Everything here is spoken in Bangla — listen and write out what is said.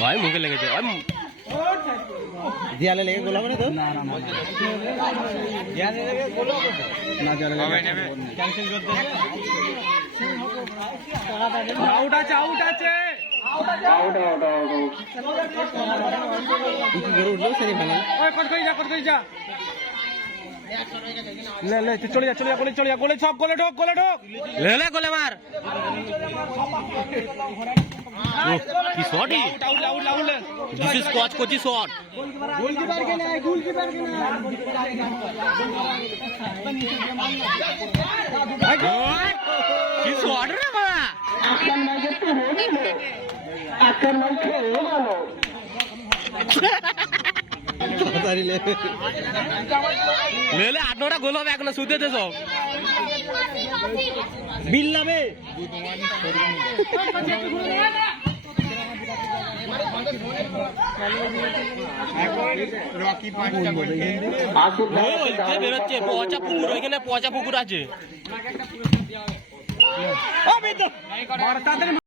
ভাই মুখে লেগেছে দেয়ালে লেগে গোল হবে না তো? না দেয়ালে লেগে গোল হবে না, দেয়ালে লেগে ক্যান্সেল করতে আউট আছে আউট আছে কি করে উঠলো সেমিফাইনাল? ওই কট কই যা ले तू चले जा गोले छाप गोले ठोक ले गोले मार की shot he out this is coach Kochi shot goalkeeper के नहीं की शॉट रे बड़ा ले 8-9টা গোল হবে এখন শুতেছে সব বিল নামে রকি পাঁচটা গোল খেয়ে বেরোচ্ছে পচা পুকুর ওইখানে পচা পুকুর আছে